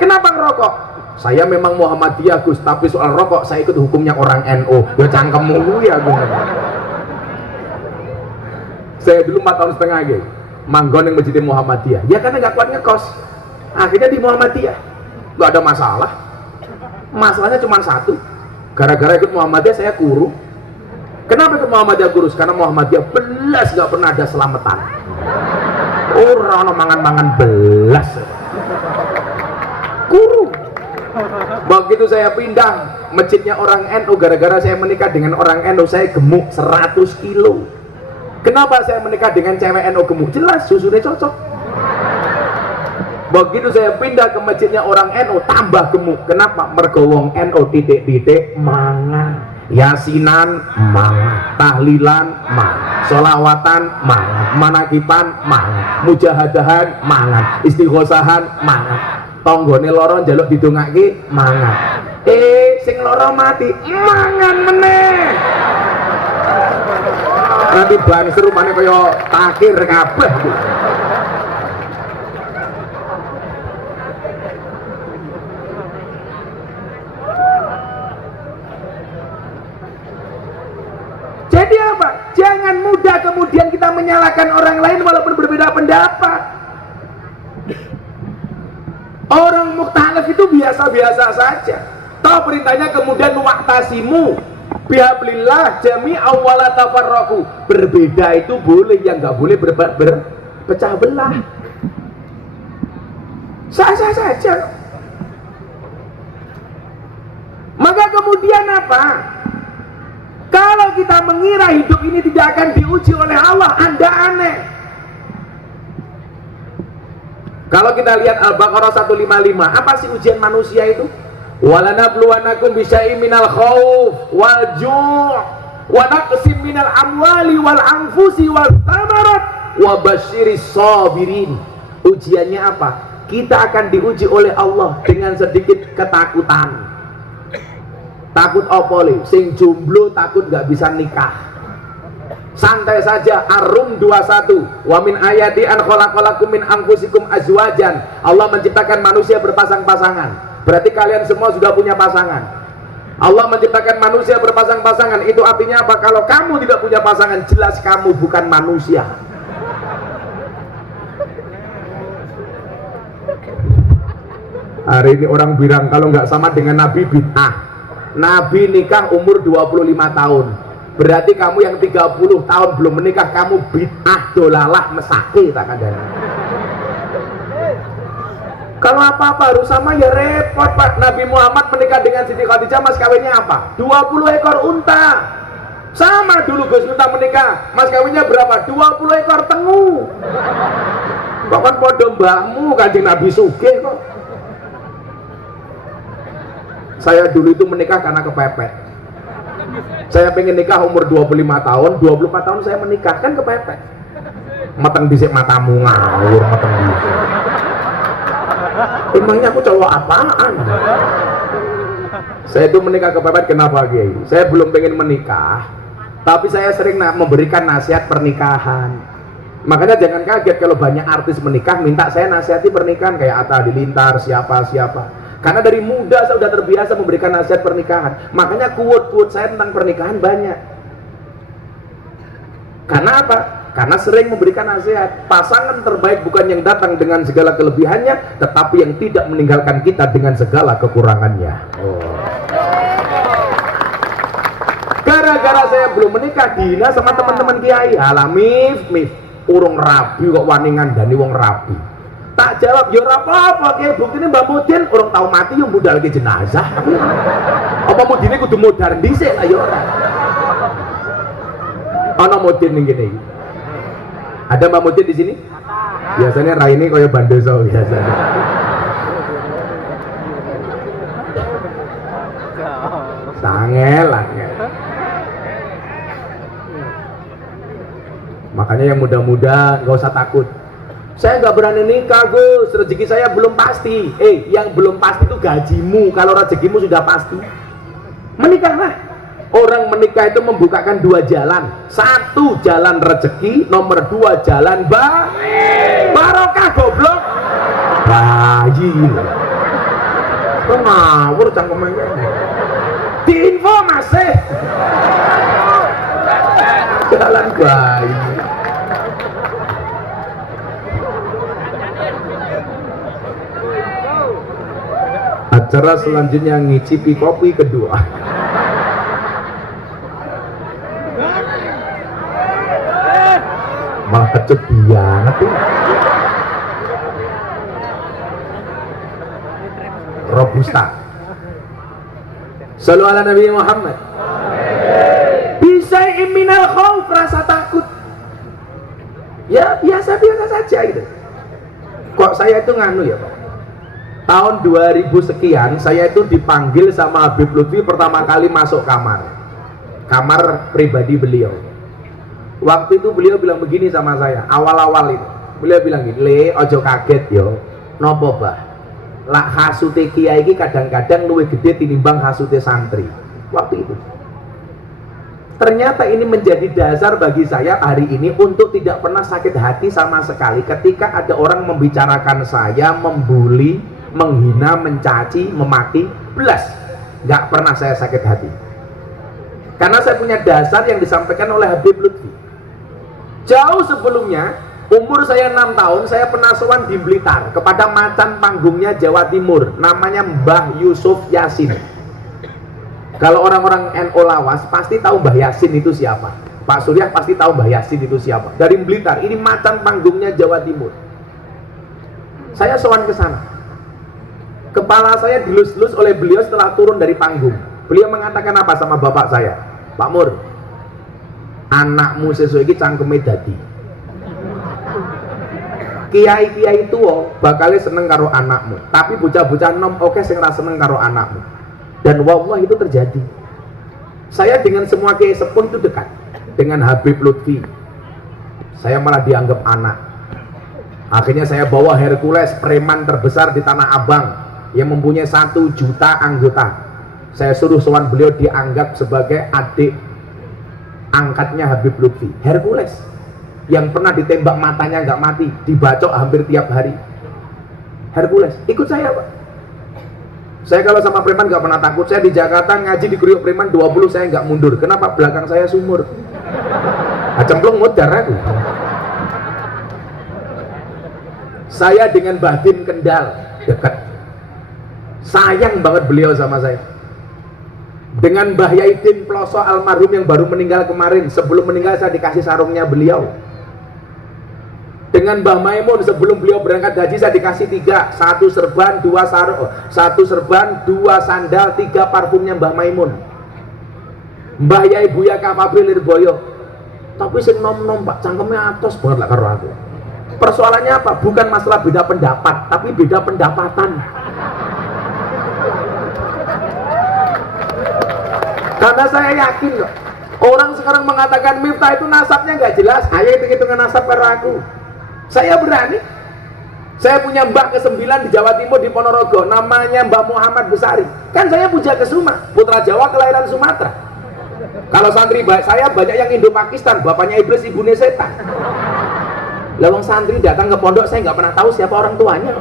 Kenapa ngerokok? Saya memang Muhammadiyah Gus, tapi soal rokok saya ikut hukumnya orang NU. Ya cangkemmu ya Gus. Saya dulu 4 tahun setengah gitu manggon yang masjid Muhammadiyah, ya karena nggak kuat ngekos, akhirnya di Muhammadiyah. Nggak ada masalah, masalahnya cuma satu, gara-gara ikut Muhammadiyah saya kurus. Kenapa ikut Muhammadiyah kurus? Karena Muhammadiyah belas nggak pernah ada selamatan, orang mangan-mangan belas kurus. Begitu saya pindah masjidnya orang NU, gara-gara saya menikah dengan orang NU, saya gemuk 100 kilo. Kenapa saya menikah dengan cewek NU gemuk? Jelas susunya cocok. Begitu saya pindah ke masjidnya orang NU, tambah gemuk. Kenapa? Mergo wong NU titik-titik mangan, yasinan mangan, tahlilan mangan, sholawatan mangan, manakipan mangan, mujahadahan mangan, istighosahan mangan, tonggone loro njaluk didongake mangan, sing loro mati mangan meneh. Nanti ban serumane kaya takir kabeh. Jadi apa? Jangan mudah kemudian kita menyalahkan orang lain walaupun berbeda pendapat. Orang mukhtalif itu biasa-biasa saja. Tahu perintahnya kemudian wa'tasimu bihablillah jami'an wala tafarraqu. Berbeda itu boleh, yang nggak boleh berpecah belah. Sah-sah saja. Maka kemudian apa? Kalau kita mengira hidup ini tidak akan diuji oleh Allah, Anda aneh. Kalau kita lihat Al-Baqarah 155, apa sih ujian manusia itu? Walanabluwanakum bisyai'in minal khauf wal ju' wa naqsim minal amwali wal anfusi wal thamarat wa basyiris sabirin. Ujiannya apa? Kita akan diuji oleh Allah dengan sedikit ketakutan. Takut opoli, sing jomblo takut gak bisa nikah. Santai saja. Ar-Rum 21, wa min ayati an khalaqalakum min anfusikum azwajan. Allah menciptakan manusia berpasang-pasangan. Berarti kalian semua sudah punya pasangan. Allah menciptakan manusia berpasang-pasangan. Itu artinya apa? Kalau kamu tidak punya pasangan, jelas kamu bukan manusia. Hari ini orang bilang kalau nggak sama dengan Nabi bid'ah. Nabi nikah umur 25 tahun. Berarti kamu yang 30 tahun belum menikah, kamu bid'ah dolalah mesake tak kandani. Kalau apa-apa harus sama ya repot Pak. Nabi Muhammad menikah dengan Siti Khadijah, mas kawinnya apa? 20 ekor unta. Sama dulu Gus Miftah menikah, mas kawinnya berapa? 20 ekor tengu. Kok kan podo mbahmu Kanjeng Nabi sugih kok. Saya dulu itu menikah karena kepepet. Saya pengen nikah umur 25 tahun, 24 tahun saya menikah, kan kepepet. Mateng dhisik matamu ngawur, mateng dhisik. Emangnya aku cowok apaan? Saya itu menikah kepepet. Kenapa Kiai? Saya belum pengen menikah, tapi saya sering memberikan nasihat pernikahan. Makanya jangan kaget kalau banyak artis menikah minta saya nasihati pernikahan, kayak Atta Halilintar, siapa. Karena dari muda saya sudah terbiasa memberikan nasihat pernikahan. Makanya quote-quote saya tentang pernikahan banyak. Karena apa? Karena sering memberikan nasihat. Pasangan terbaik bukan yang datang dengan segala kelebihannya, tetapi yang tidak meninggalkan kita dengan segala kekurangannya. Gara-gara saya belum menikah, dina sama teman-teman kiai. Alamif, urung rabi kok waningan dani wong rabi. Tak jawab, ya apa-apa kiai, buktinya Mbak Mudin orang tahu mati yang budal ke jenazah. Apa Mudin kudu modar dhisik lah ya ora. Ana Mudin ning kene iki. Ada Mbak Mudin di sini? Biasanya Raini kaya bandoso biasanya. Sangel. Makanya yang muda-muda nggak usah takut. Saya nggak berani nikah Gus, rezeki saya belum pasti. Yang belum pasti itu gajimu. Kalau rezekimu sudah pasti, menikahlah. Orang menikah itu membukakan dua jalan. Satu jalan rezeki, nomor dua jalan barokah goblok. Bayi. ngawur cangkeme. Diinfo masih. Jalan bayi. Acara selanjutnya ngicipi kopi kedua. Malah kecut banget tuh. Robusta. Shallu ala Nabi Muhammad. Bisa minal khauf, rasa takut. Ya biasa-biasa saja itu. Kok saya itu nganu ya Pak? Tahun 2000 sekian saya itu dipanggil sama Habib Lutfi pertama kali masuk kamar pribadi beliau. Waktu itu beliau bilang begini sama saya, awal-awal itu beliau bilang gini, "Le, ojo kaget yo, nopo bah, lak hasute kiai iki kadang-kadang luwih gede tinimbang hasute santri." Waktu itu ternyata ini menjadi dasar bagi saya hari ini untuk tidak pernah sakit hati sama sekali ketika ada orang membicarakan saya, membuli, menghina, mencaci, memaki, belas nggak pernah saya sakit hati karena saya punya dasar yang disampaikan oleh Habib Lutfi. Jauh sebelumnya, umur saya 6 tahun, saya pernah sowan di Blitar kepada macan panggungnya Jawa Timur, namanya Mbah Yusuf Yasin. Kalau orang-orang NU Lawas pasti tahu Mbah Yasin itu siapa. Pak Surya pasti tahu Mbah Yasin itu siapa. Dari Blitar, ini macan panggungnya Jawa Timur. Saya sowan ke sana. Kepala saya dilus-lus oleh beliau setelah turun dari panggung. Beliau mengatakan apa sama bapak saya? Pak Mur, anakmu sesuk iki cangkeme dadi. Kiai-kiai tuwa bakal seneng karo anakmu, tapi bocah-bocah nom oke sing ra seneng karo anakmu. Dan wallah itu terjadi. Saya dengan semua kiai sepuh itu dekat. Dengan Habib Lutfi, saya malah dianggap anak. Akhirnya saya bawa Hercules, preman terbesar di Tanah Abang yang mempunyai 1 juta anggota. Saya suruh sowan beliau, dianggap sebagai adik angkatnya Habib Lutfi, Hercules, yang pernah ditembak matanya nggak mati, dibacok hampir tiap hari. Hercules, ikut saya Pak. Saya kalau sama preman nggak pernah takut. Saya di Jakarta ngaji di Kriuk preman 20, saya nggak mundur. Kenapa? Belakang saya sumur. Cemplung modar aku. Saya dengan Bahdin Kendal dekat. Sayang banget beliau sama saya. Dengan Mbah Yaidin Ploso almarhum yang baru meninggal kemarin, sebelum meninggal saya dikasih sarungnya beliau. Dengan Mbah Maimun sebelum beliau berangkat haji saya dikasih 3, 1 serban, 2 sarung, 1 serban, 2 sandal, 3 parfumnya Mbah Maimun. Mbah Yai Buya Kapabil Lirboyo. Tapi sing nom-nom Pak, cangkemnya atos banget lah karo aku. Persoalannya apa? Bukan masalah beda pendapat, tapi beda pendapatan. Karena saya yakin loh, orang sekarang mengatakan Miftah itu nasabnya nggak jelas. Ayo hitung-hitungan nasab karo aku. Saya berani. Saya punya mbak ke-9 di Jawa Timur di Ponorogo, namanya Mbak Muhammad Besari. Kan saya puja Kesuma, putra Jawa kelahiran Sumatera. Kalau santri saya banyak yang Indo-Pakistan, bapaknya iblis, ibunya setan. Lawang santri datang ke pondok, saya nggak pernah tahu siapa orang tuanya.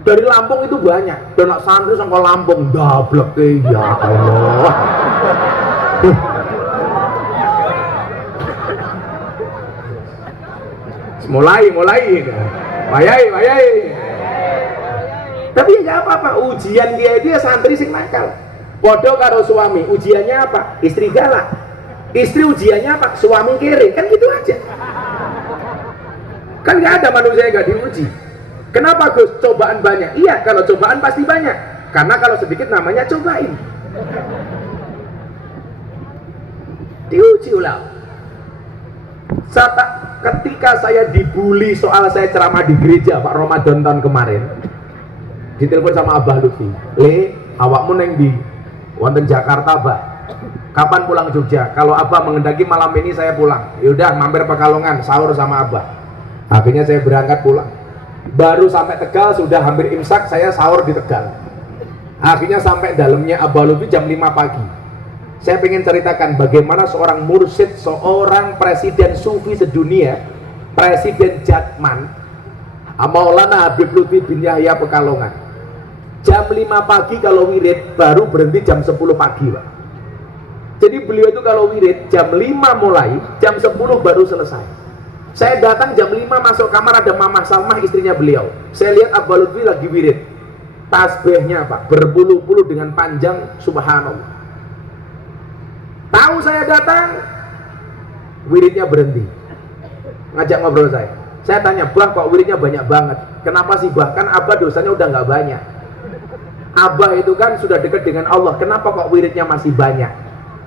Dari Lampung itu banyak, dan santri sampai Lampung, dablek ya Allah. mulai, wayai. Tapi nggak apa-apa, ujian dia itu ya santri sing nakal. Podo karo suami, ujiannya apa? Istri galak. Istri ujiannya apa? Suami kere, kan gitu aja. Kan nggak ada manusia yang nggak diuji. Kenapa Gus? Cobaan banyak. Iya, kalau cobaan pasti banyak. Karena kalau sedikit namanya cobain. Diuji ulang. Ketika saya dibully soal saya ceramah di gereja Pak Ramadan tahun kemarin, ditelepon sama Abah Lutfi, "Le, awakmu neng di wonten Jakarta, Pak. Kapan pulang Jogja? Kalau Abah mengendaki malam ini saya pulang." Yaudah, mampir Pekalongan, sahur sama Abah. Akhirnya saya berangkat pulang. Baru sampai Tegal, sudah hampir imsak, saya sahur di Tegal. Akhirnya sampai dalamnya Abah Lutfi jam 5 pagi. Saya ingin ceritakan bagaimana seorang mursyid, seorang presiden sufi sedunia, Presiden Jatman, Maulana Habib Lutfi bin Yahya Pekalongan. Jam 5 pagi kalau wirid, baru berhenti jam 10 pagi, Pak. Jadi beliau itu kalau wirid jam 5 mulai, jam 10 baru selesai. Saya datang jam 5 masuk kamar, ada Mama Salmah istrinya beliau. Saya lihat Abah Lutfi lagi wirid. Tasbihnya Pak, berpuluh-puluh dengan panjang, subhanallah. Tahu saya datang, wiridnya berhenti. Ngajak ngobrol saya. Saya tanya, Bang kok wiridnya banyak banget? Kenapa sih Bah? Kan Abah dosanya udah nggak banyak. Abah itu kan sudah dekat dengan Allah, kenapa kok wiridnya masih banyak?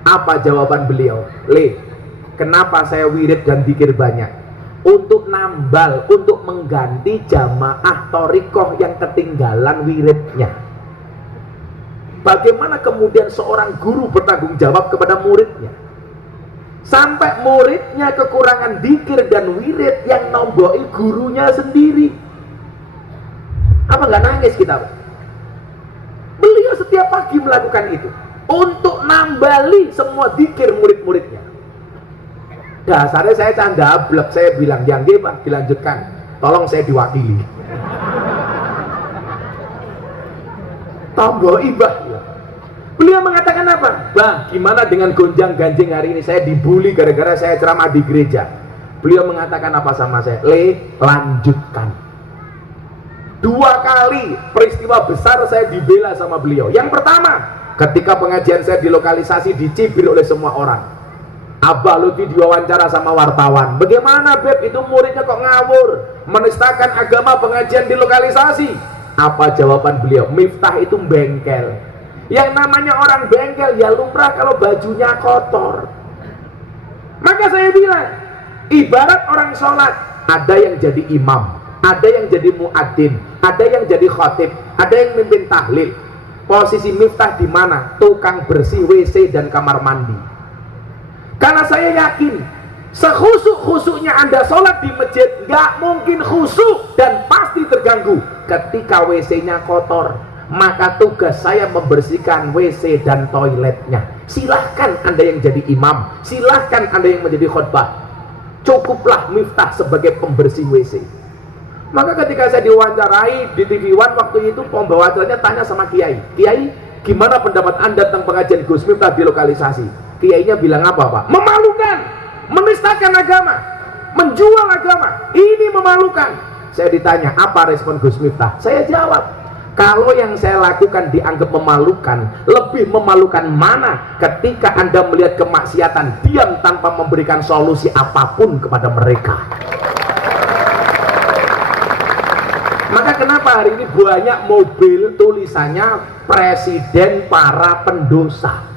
Apa jawaban beliau? Kenapa saya wirid dan zikir banyak? Untuk nambal, untuk mengganti jamaah thariqah yang ketinggalan wiridnya. Bagaimana kemudian seorang guru bertanggung jawab kepada muridnya? Sampai muridnya kekurangan zikir dan wirid yang nomboi gurunya sendiri. Apa nggak nangis kita, Pak? Beliau setiap pagi melakukan itu untuk nambali semua zikir murid-muridnya. Dasarnya saya candablek, saya bilang, yang dia Pak, dilanjutkan, tolong saya diwakili. Tonggo ibah. Beliau mengatakan apa? Bang, gimana dengan gonjang ganjing hari ini? Saya dibully gara-gara saya ceramah di gereja. Beliau mengatakan apa sama saya? Lanjutkan. 2 kali peristiwa besar saya dibela sama beliau. Yang pertama, ketika pengajian saya dilokalisasi, dicibir oleh semua orang. Abah Lutfi diwawancara sama wartawan. Bagaimana Beb, itu muridnya kok ngawur, menistakan agama, pengajian dilokalisasi? Apa jawaban beliau? Miftah itu bengkel. Yang namanya orang bengkel ya lumrah kalau bajunya kotor. Maka saya bilang, ibarat orang sholat, ada yang jadi imam, ada yang jadi muadzin, ada yang jadi khatib, ada yang mimpin tahlil. Posisi Miftah di mana? Tukang bersih WC dan kamar mandi. Karena saya yakin, sekhusuk-khusuknya Anda sholat di masjid, gak mungkin khusuk dan pasti terganggu ketika WC-nya kotor. Maka tugas saya membersihkan WC dan toiletnya. Silahkan Anda yang jadi imam, silahkan Anda yang menjadi khutbah. Cukuplah Miftah sebagai pembersih WC. Maka ketika saya diwawancarai di TV One waktu itu, pembawa acaranya tanya sama Kiai, Kiai, gimana pendapat Anda tentang pengajian Gus Miftah di lokalisasi? Kiainya bilang apa Pak? Memalukan, menistakan agama, menjual agama, ini memalukan. Saya ditanya, apa respon Gus Miftah? Saya jawab, kalau yang saya lakukan dianggap memalukan, lebih memalukan mana ketika Anda melihat kemaksiatan, diam tanpa memberikan solusi apapun kepada mereka. Maka kenapa hari ini banyak mobil tulisannya Presiden para pendosa?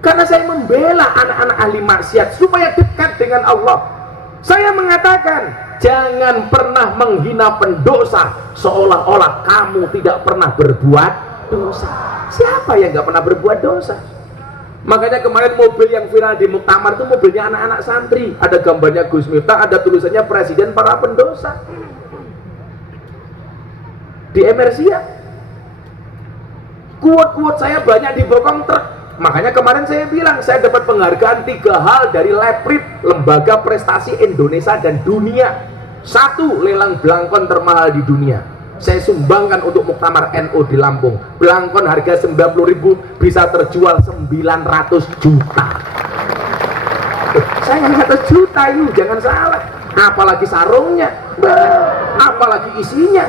Karena saya membela anak-anak ahli maksiat supaya dekat dengan Allah. Saya mengatakan, jangan pernah menghina pendosa seolah-olah kamu tidak pernah berbuat dosa. Siapa yang gak pernah berbuat dosa? Makanya kemarin mobil yang viral di Muktamar itu mobilnya anak-anak santri. Ada gambarnya Gus Miftah, ada tulisannya Presiden para pendosa. Di Emersia, quote-quote saya banyak dibokong truk. Makanya kemarin saya bilang, saya dapat penghargaan 3 hal dari Leprit, Lembaga Prestasi Indonesia dan Dunia. 1, lelang belangkon termahal di dunia. Saya sumbangkan untuk Muktamar NU di Lampung. Belangkon harga 90.000 bisa terjual 900 juta. Saya 900 juta ini, jangan salah. Apalagi sarungnya, apalagi isinya.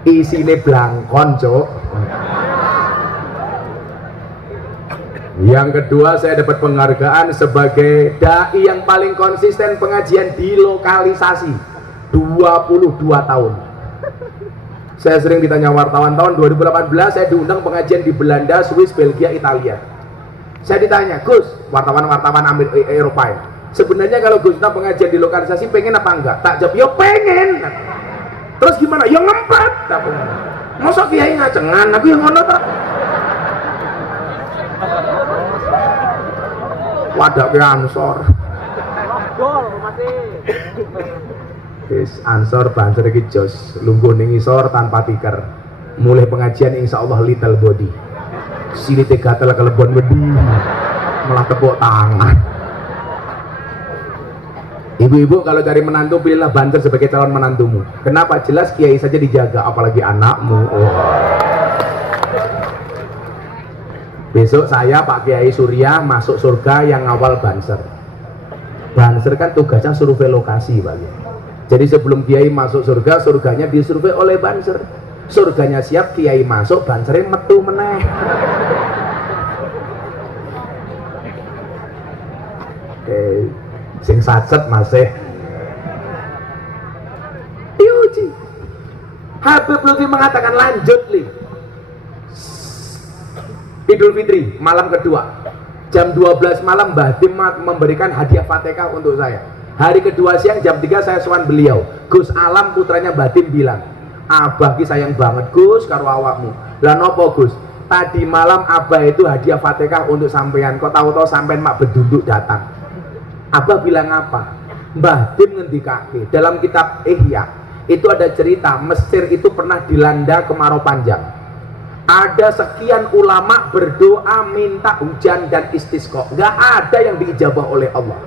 Isine blangkon, Cok. Yang kedua, saya dapat penghargaan sebagai dai yang paling konsisten pengajian di lokalisasi 22 tahun. Saya sering ditanya wartawan, tahun 2018 saya diundang pengajian di Belanda, Swiss, Belgia, Italia. Saya ditanya, Gus, wartawan-wartawan Eropa, sebenarnya kalau Gus pengajian di lokalisasi pengen apa enggak? Tak jawab, ya pengen. Terus gimana? Ya ngempet. Masa kiai ngacengan, aku yang ngono tak. Wadah ke Ansor. Wis Ansor banser iki jos, lungguh ning isor tanpa tiker. Mulai pengajian insyaallah little body. Silite gatel kelebon wedi. Malah tepuk tangan. Ibu-ibu kalau cari menantu pilihlah Banser sebagai calon menantumu. Kenapa? Jelas kiai saja dijaga, apalagi anakmu. Oh. Besok saya Pak Kiai Surya masuk surga yang awal Banser. Banser kan tugasnya survei lokasi Pak Kiai. Jadi sebelum kiai masuk surga, surganya disurvei oleh Banser. Surganya siap, kiai masuk, Bansernya metu meneh. Oke, sing sacet masih diuji. Habib Lutfi mengatakan lanjut li. Idul Fitri malam kedua jam 12 malam Mbah Dim memberikan hadiah Fatihah untuk saya. Hari kedua siang jam 3 saya sowan beliau. Gus Alam putranya Mbah Dim bilang, "Abah ki sayang banget Gus karo awakmu." Lah nopo Gus? Tadi malam Abah itu hadiah Fatihah untuk sampean. Kok tahu-tahu sampean mak berduduk datang. Abah bilang apa? Mbah Dim ngendikake dalam kitab Ihya itu ada cerita Mesir itu pernah dilanda kemarau panjang. Ada sekian ulama berdoa minta hujan dan istisqa, nggak ada yang diijabah oleh Allah.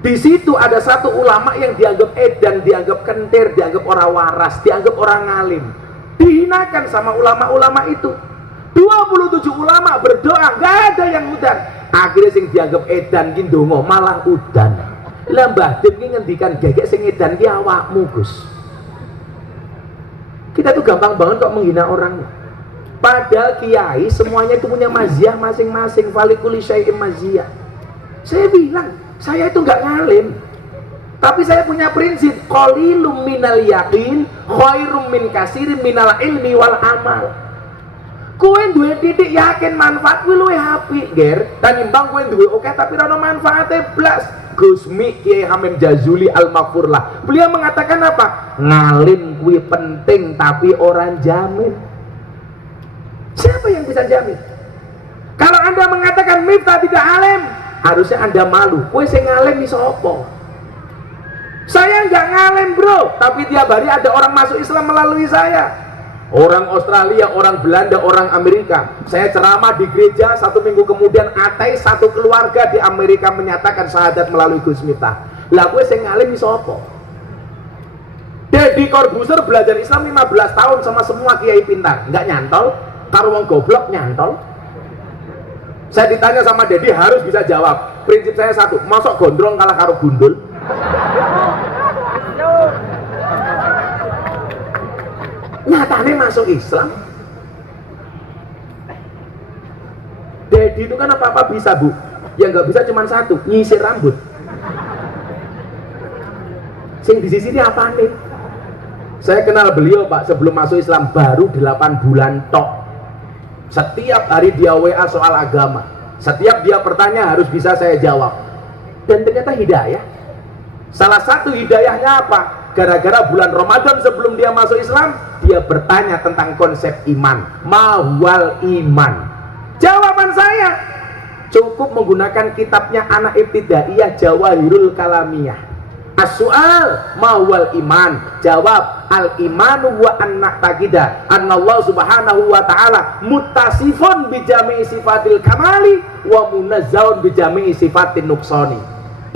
Di situ ada satu ulama yang dianggap edan, dianggap kentir, dianggap orang waras, dianggap orang ngalim, dihinakan sama ulama-ulama itu. 27 ulama berdoa, nggak ada yang udan. Akhirnya sing dianggap edan ki ndonga malah udan. Lah Mbah Dim ki ngendikan gegek sing edan ki awakmu Gus. Kita tuh gampang banget kok menghina orang. Padahal kiai semuanya itu punya maziyah masing-masing, falikuli syai'in maziyah. Saya bilang, saya itu nggak ngalim, tapi saya punya prinsip qalilum minal yaqin khairum min kasirin minal ilmi wal amal. Kowe duwe titik yakin manfaat kuwi luwih apik, Ger, tanimbang kowe duwe oke tapi ora ono manfaate blas. Gusmi Kiai Hamim Jazuli Al-Maghfurlah. Beliau mengatakan apa? Ngalim kuwi penting tapi orang jamin. Siapa yang bisa jamin? Kalau Anda mengatakan Miftah tidak alim, harusnya Anda malu. Kowe sing ngalim iso apa? Saya nggak ngalim bro, tapi tiap hari ada orang masuk Islam melalui saya. Orang Australia, orang Belanda, orang Amerika. Saya ceramah di gereja, 1 minggu kemudian ateis satu keluarga di Amerika menyatakan syahadat melalui Gus Miftah. Lah kowe sing ngalim iso apa? Deddy Corbuzier belajar Islam 15 tahun sama semua kiai pintar, nggak nyantol. Karo wong goblok nyantol. Saya ditanya sama Dedi harus bisa jawab. Prinsip saya satu, masuk gondrong kalah karo gundul. Nyatanya masuk Islam. Dedi itu kan apa-apa bisa Bu. Yang nggak bisa cuma satu, nyisir rambut. Sing di sini apa nih? Saya kenal beliau Pak sebelum masuk Islam baru 8 bulan tok. Setiap hari dia WA soal agama, setiap dia bertanya harus bisa saya jawab. Dan ternyata hidayah. Salah satu hidayahnya apa? Gara-gara bulan Ramadan sebelum dia masuk Islam, dia bertanya tentang konsep iman. Mahwal iman. Jawaban saya cukup menggunakan kitabnya anak ibtidaiyah Jawahirul Kalamiyah. As-su'al mahwal iman. Jawab al-imanu wa anna taqida annallahu subhanahu wa ta'ala muttasifun bijami'i sifatil kamali wa munazzahun bijami'i sifatin nuqsani.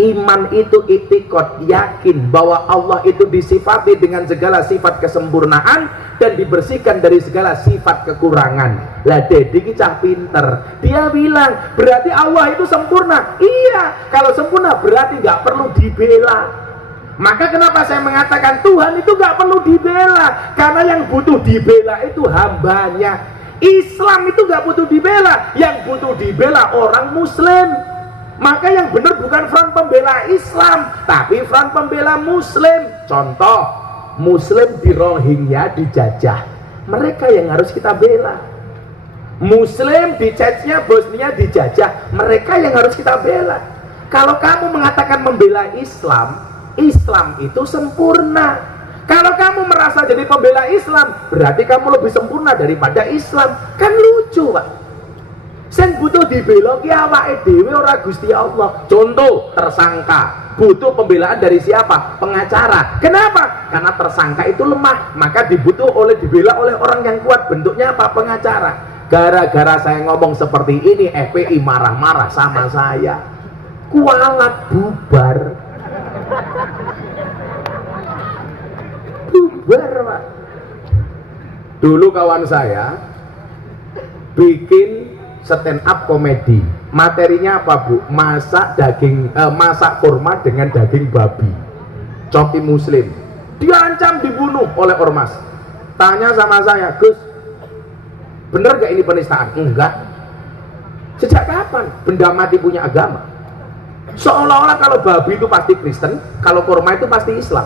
Iman itu i'tiqad, yakin bahwa Allah itu disifati dengan segala sifat kesempurnaan dan dibersihkan dari segala sifat kekurangan. Lah Dedi cah pinter, dia bilang berarti Allah itu sempurna. Iya, kalau sempurna berarti nggak perlu dibela. Maka kenapa saya mengatakan Tuhan itu gak perlu dibela? Karena yang butuh dibela itu hambanya. Islam itu gak butuh dibela, yang butuh dibela orang Muslim. Maka yang benar bukan front pembela Islam, tapi front pembela Muslim. Contoh, Muslim di Rohingya dijajah, mereka yang harus kita bela. Muslim di Chechnya, Bosnia dijajah, mereka yang harus kita bela. Kalau kamu mengatakan membela Islam, Islam itu sempurna. Kalau kamu merasa jadi pembela Islam, berarti kamu lebih sempurna daripada Islam. Kan lucu Pak. Sing butuh dibela ki awake dhewe ora Gusti Allah. Contoh, tersangka butuh pembelaan dari siapa? Pengacara. Kenapa? Karena tersangka itu lemah, maka dibela oleh orang yang kuat. Bentuknya apa? Pengacara. Gara-gara saya ngomong seperti ini, FPI marah-marah sama saya. Kualat bubar. Bubar, Pak. Dulu kawan saya bikin stand up komedi. Materinya apa, Bu? Masak masak kurma dengan daging babi. Coki Muslim. Diancam dibunuh oleh ormas. Tanya sama saya, Gus, bener gak ini penistaan? Enggak. Sejak kapan benda mati punya agama? Seolah-olah kalau babi itu pasti Kristen, kalau kurma itu pasti Islam.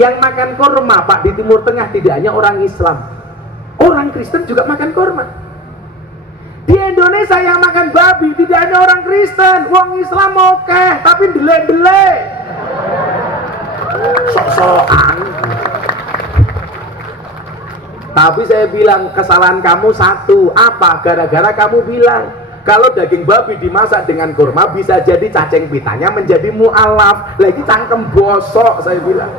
Yang makan kurma, Pak, di Timur Tengah tidak hanya orang Islam, orang Kristen juga makan kurma. Di Indonesia yang makan babi tidak hanya orang Kristen, wong Islam oke, tapi delek-delek, sok-sokan. Tapi saya bilang kesalahan kamu satu, apa? Gara-gara kamu bilang kalau daging babi dimasak dengan kurma bisa jadi cacing pitanya menjadi mu'alaf, lagi cangkem bosok. Saya bilang,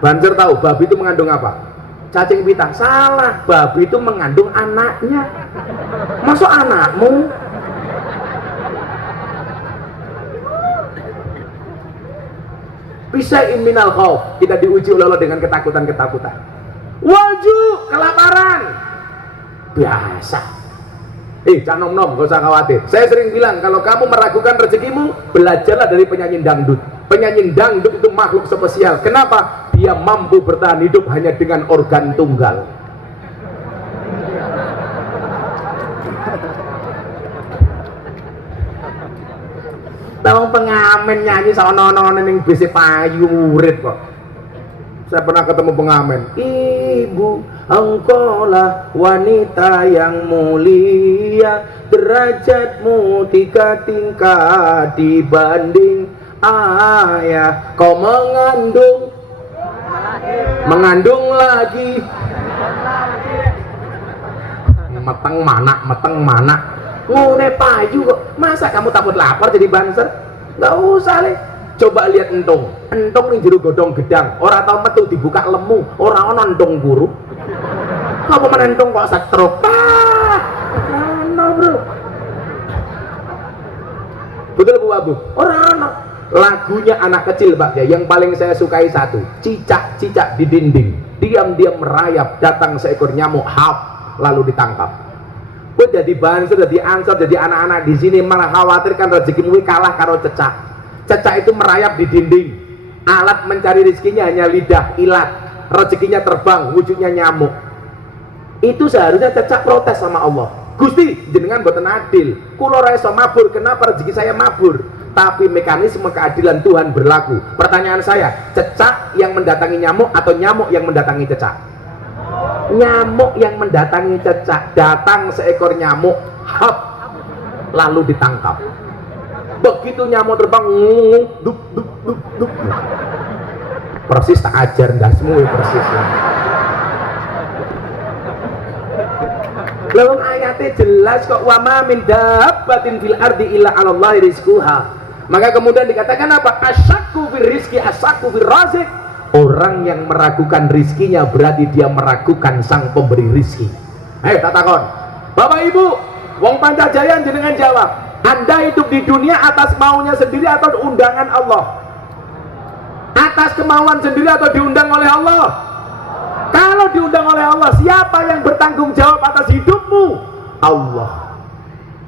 Banser tahu babi itu mengandung apa? Cacing pita. Salah, babi itu mengandung anaknya. Masuk anakmu? Bisa iminal khauf, kita diuji oleh Allah dengan ketakutan-ketakutan. Waju, kelaparan. Biasa. Cak nom-nom, gak usah khawatir. Saya sering bilang, kalau kamu meragukan rezekimu, belajarlah dari penyanyi dangdut. Penyanyi dangdut itu makhluk spesial. Kenapa? Dia mampu bertahan hidup hanya dengan organ tunggal. Tahu pengamen nyanyi saono-ono ning bisi payu murid kok. Saya pernah ketemu pengamen. Ibu, engkaulah wanita yang mulia, derajatmu 3 tingkat dibanding ayah. Kau mengandung lagi. Meteng mana. Ngune payu kok. Masa kamu takut lapar jadi banser? Gak usah le. Coba lihat entung ning jero godhong gedang, ora tau metu dibuka lemu, ora ana entung guru. Apa menentung kok stroke? Ana, Bro. Betul Bu Abu? Ora ana. Lagunya anak kecil, Pak, ya, yang paling saya sukai satu, cicak-cicak di dinding, diam-diam merayap, datang seekor nyamuk, hap, lalu ditangkap. Gue jadi banser, jadi ansor, jadi anak-anak di sini malah khawatir kan rezekimu kalah karo cecak. Cecak itu merayap di dinding, alat mencari rezekinya hanya lidah, ilat, rezekinya terbang, wujudnya nyamuk. Itu seharusnya cecak protes sama Allah. Gusti, jenengan boten adil, kula ora iso mabur, kenapa rezeki saya mabur? Tapi mekanisme keadilan Tuhan berlaku. Pertanyaan saya, cecak yang mendatangi nyamuk atau nyamuk yang mendatangi cecak? Nyamuk yang mendatangi cecak. Datang seekor nyamuk, hap, lalu ditangkap. Begitu nyamuk terbang, duk. Persis tak ajar ndasmu persis. Lalu ayatnya jelas kok, wa ma min dabbatin fil ardi illa 'alallahi rizquha. Maka kemudian dikatakan apa? Asyakku fir rizki, asyakku fir razik. Orang yang meragukan rizkinya berarti dia meragukan sang pemberi rizki. Tak takon, Bapak Ibu, wong Pancajaya jenengan jawab, Anda hidup di dunia atas maunya sendiri atau undangan Allah? Atas kemauan sendiri atau diundang oleh Allah? Kalau diundang oleh Allah, siapa yang bertanggung jawab atas hidupmu? Allah.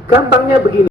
Gampangnya begini.